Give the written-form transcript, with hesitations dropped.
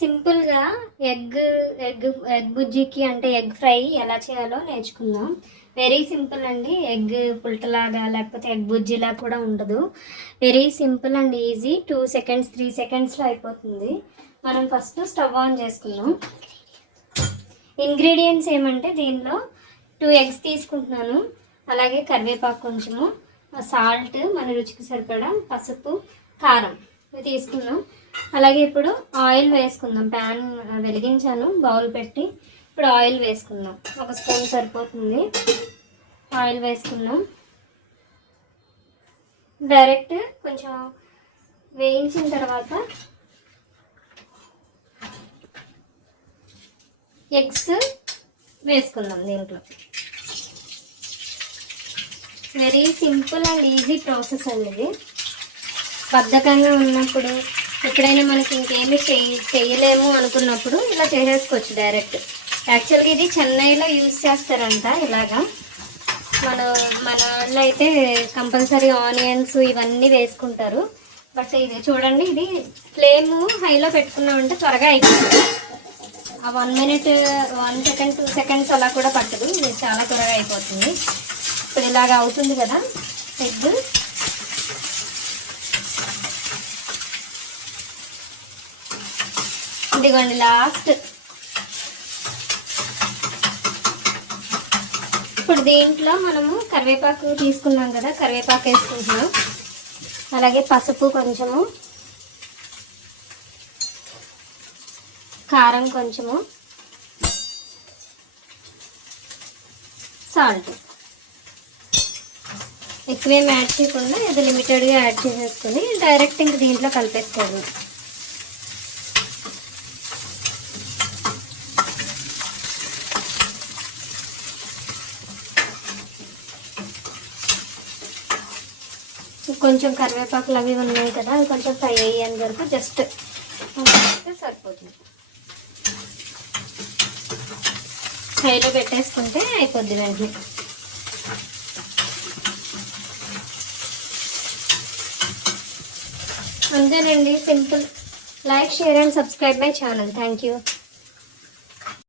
సింపుల్గా egg egg egg బుజ్జికి అంటే egg fry ఎలా చేయాలో నేర్చుకుందాం. వెరీ సింపుల్ అండి. ఎగ్ పుల్టలాగా లేకపోతే ఎగ్ బుజ్జిలా కూడా ఉండదు. Very simple and easy. 2 seconds 3 సెకండ్స్లో అయిపోతుంది. మనం ఫస్ట్ స్టవ్ ఆన్ చేసుకుందాం. ఇంగ్రీడియంట్స్ ఏమంటే దీనిలో 2 ఎగ్స్ తీసుకుంటున్నాను, అలాగే కరివేపాకు కొంచెము, సాల్ట్ మన రుచికి సరిపడా, పసుపు, కారం ఇవి తీసుకుందాం. అలాగే ఇప్పుడు ఆయిల్ వేసుకుందాం. ప్యాన్ వెలిగించాను, బౌల్ పెట్టి ఇప్పుడు ఆయిల్ వేసుకుందాం. 1 స్పూన్ సరిపోతుంది. ఆయిల్ వేసుకుందాం. డైరెక్ట్ కొంచెం వేయించిన తర్వాత ఎగ్స్ వేసుకుందాం దీంట్లో. Very simple and easy process అండి ఇది. బద్ధకంగా ఉన్నప్పుడు, ఎప్పుడైనా మనకి ఇంకేమీ చేయలేము అనుకున్నప్పుడు ఇలా చేసేసుకోవచ్చు డైరెక్ట్. యాక్చువల్గా ఇది చెన్నైలో యూజ్ చేస్తారంట ఇలాగా. మన వాళ్ళు అయితే కంపల్సరీ ఆనియన్స్ ఇవన్నీ వేసుకుంటారు. బట్ ఇది చూడండి, ఇది ఫ్లేమ్ హైలో పెట్టుకున్నామంటే త్వరగా అయిపోతుంది. ఆ 1 మినిట్ 1 సెకండ్ 2 సెకండ్స్ అలా కూడా పట్టదు, ఇది చాలా త్వరగా అయిపోతుంది. ఇప్పుడు ఇలాగ అవుతుంది కదా ఎగ్. ఇదిగోండి లాస్ట్. ఇప్పుడు దీంట్లో మనము కరివేపాకు తీసుకున్నాం కదా, కరివేపాకు వేసుకుంటున్నాం. అలాగే పసుపు కొంచెము, కారం కొంచెము, సాల్ట్. ఎక్కువేం యాడ్ చేయకుండా ఇది లిమిటెడ్గా యాడ్ చేసేసుకొని డైరెక్ట్ ఇంక దీంట్లో కలిపేసుకోవడం. కొంచెం కరివేపాకులు అవి ఉన్నాయి కదా, అవి కొంచెం ఫ్రై అయ్యేంత వరకు జస్ట్ సరిపోతుంది. హైలో పెట్టేసుకుంటే అయిపోద్ది వెంటనే. అంతేనండి, simple. Like, share and subscribe my channel. Thank you.